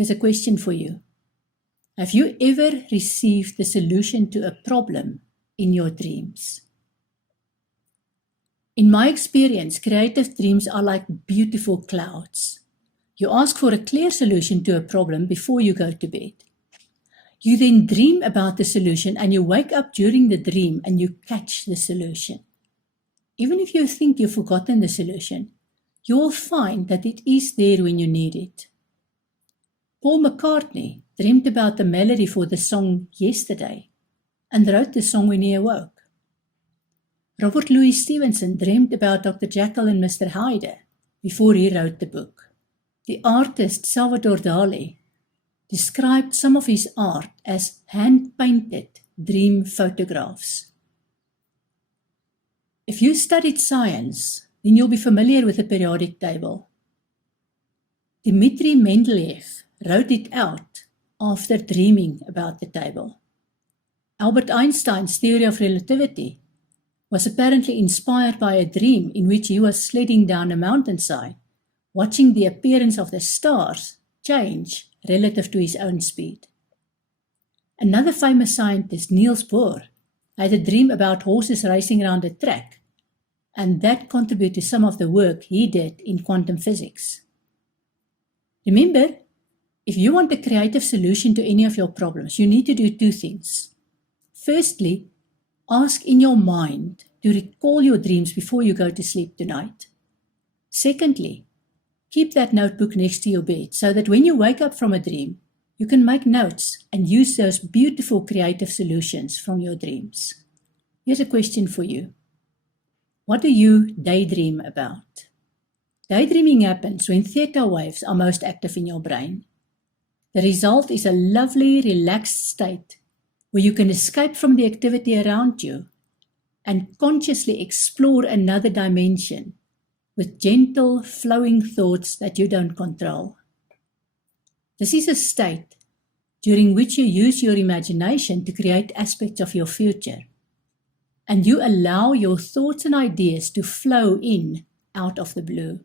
Here's a question for you. Have you ever received the solution to a problem in your dreams? In my experience, creative dreams are like beautiful clouds. You ask for a clear solution to a problem before you go to bed. You then dream about the solution and you wake up during the dream and you catch the solution. Even if you think you've forgotten the solution, you will find that it is there when you need it. Paul McCartney dreamed about the melody for the song Yesterday and wrote the song when he awoke. Robert Louis Stevenson dreamed about Dr. Jekyll and Mr. Hyde before he wrote the book. The artist Salvador Dali described some of his art as hand-painted dream photographs. If you studied science, then you'll be familiar with the periodic table. Dmitri Mendeleev wrote it out after dreaming about the table. Albert Einstein's theory of relativity was apparently inspired by a dream in which he was sledding down a mountainside, watching the appearance of the stars change relative to his own speed. Another famous scientist, Niels Bohr, had a dream about horses racing around a track, and that contributed to some of the work he did in quantum physics. Remember, if you want a creative solution to any of your problems, you need to do two things. Firstly, ask in your mind to recall your dreams before you go to sleep tonight. Secondly, keep that notebook next to your bed so that when you wake up from a dream, you can make notes and use those beautiful creative solutions from your dreams. Here's a question for you. What do you daydream about? Daydreaming happens when theta waves are most active in your brain. The result is a lovely, relaxed state where you can escape from the activity around you and consciously explore another dimension with gentle, flowing thoughts that you don't control. This is a state during which you use your imagination to create aspects of your future, and you allow your thoughts and ideas to flow in out of the blue.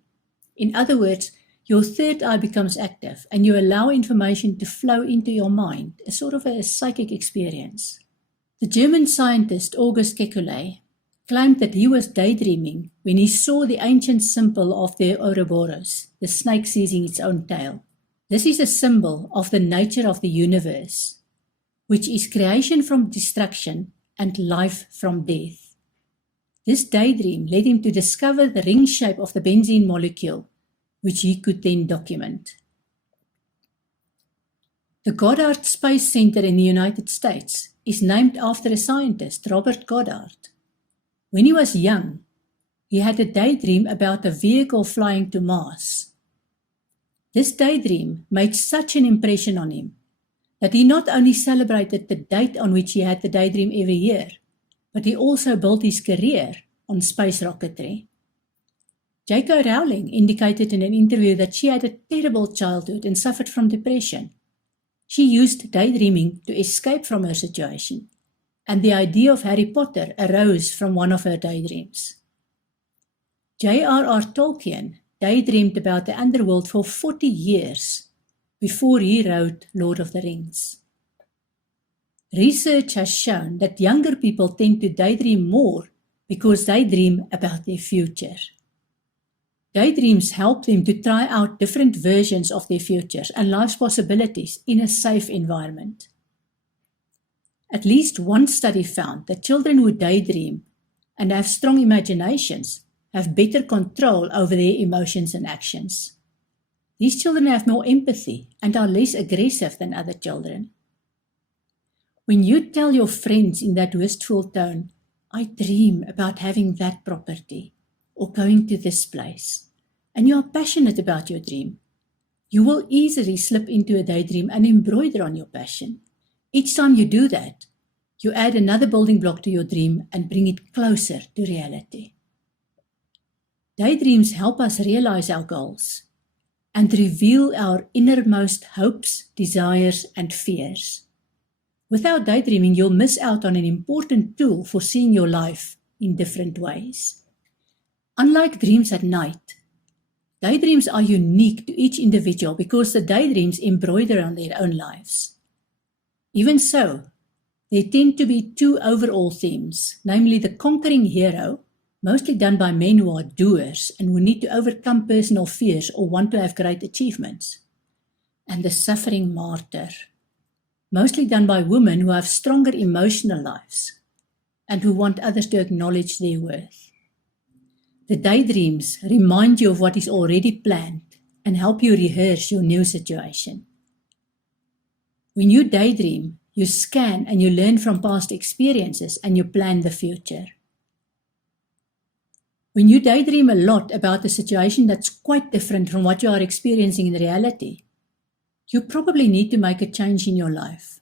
In other words, your third eye becomes active and you allow information to flow into your mind, a sort of a psychic experience. The German scientist August Kekulé claimed that he was daydreaming when he saw the ancient symbol of the Ouroboros, the snake seizing its own tail. This is a symbol of the nature of the universe, which is creation from destruction and life from death. This daydream led him to discover the ring shape of the benzene molecule, which he could then document. The Goddard Space Center in the United States is named after a scientist, Robert Goddard. When he was young, he had a daydream about a vehicle flying to Mars. This daydream made such an impression on him that he not only celebrated the date on which he had the daydream every year, but he also built his career on space rocketry. J.K. Rowling indicated in an interview that she had a terrible childhood and suffered from depression. She used daydreaming to escape from her situation, and the idea of Harry Potter arose from one of her daydreams. J.R.R. Tolkien daydreamed about the underworld for 40 years before he wrote Lord of the Rings. Research has shown that younger people tend to daydream more because they dream about their future. Daydreams help them to try out different versions of their futures and life's possibilities in a safe environment. At least one study found that children who daydream and have strong imaginations have better control over their emotions and actions. These children have more empathy and are less aggressive than other children. When you tell your friends in that wistful tone, "I dream about having that property," or going to this place, and you are passionate about your dream, you will easily slip into a daydream and embroider on your passion. Each time you do that, you add another building block to your dream and bring it closer to reality. Daydreams help us realize our goals and reveal our innermost hopes, desires, and fears. Without daydreaming, you'll miss out on an important tool for seeing your life in different ways. Unlike dreams at night, Daydreams are unique to each individual because the daydreams embroider on their own lives. Even so, there tend to be two overall themes, namely the conquering hero, mostly done by men who are doers and who need to overcome personal fears or want to have great achievements, and the suffering martyr, mostly done by women who have stronger emotional lives and who want others to acknowledge their worth. The daydreams remind you of what is already planned and help you rehearse your new situation. When you daydream, you scan and you learn from past experiences and you plan the future. When you daydream a lot about a situation that's quite different from what you are experiencing in reality, you probably need to make a change in your life,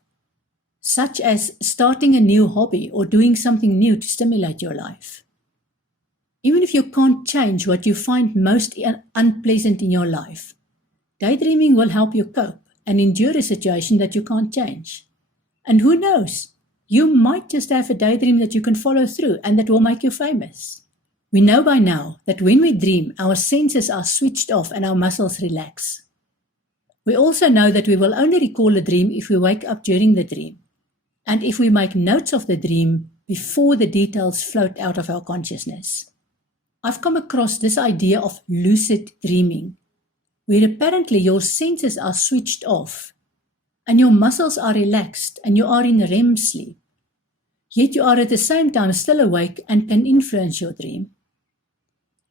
such as starting a new hobby or doing something new to stimulate your life. Even if you can't change what you find most unpleasant in your life, daydreaming will help you cope and endure a situation that you can't change. And who knows, you might just have a daydream that you can follow through and that will make you famous. We know by now that when we dream, our senses are switched off and our muscles relax. We also know that we will only recall a dream if we wake up during the dream, and if we make notes of the dream before the details float out of our consciousness. I've come across this idea of lucid dreaming, where apparently your senses are switched off and your muscles are relaxed and you are in REM sleep, yet you are at the same time still awake and can influence your dream.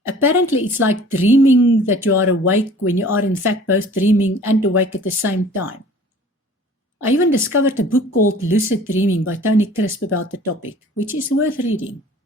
Apparently, it's like dreaming that you are awake when you are in fact both dreaming and awake at the same time. I even discovered a book called Lucid Dreaming by Tony Crisp about the topic, which is worth reading.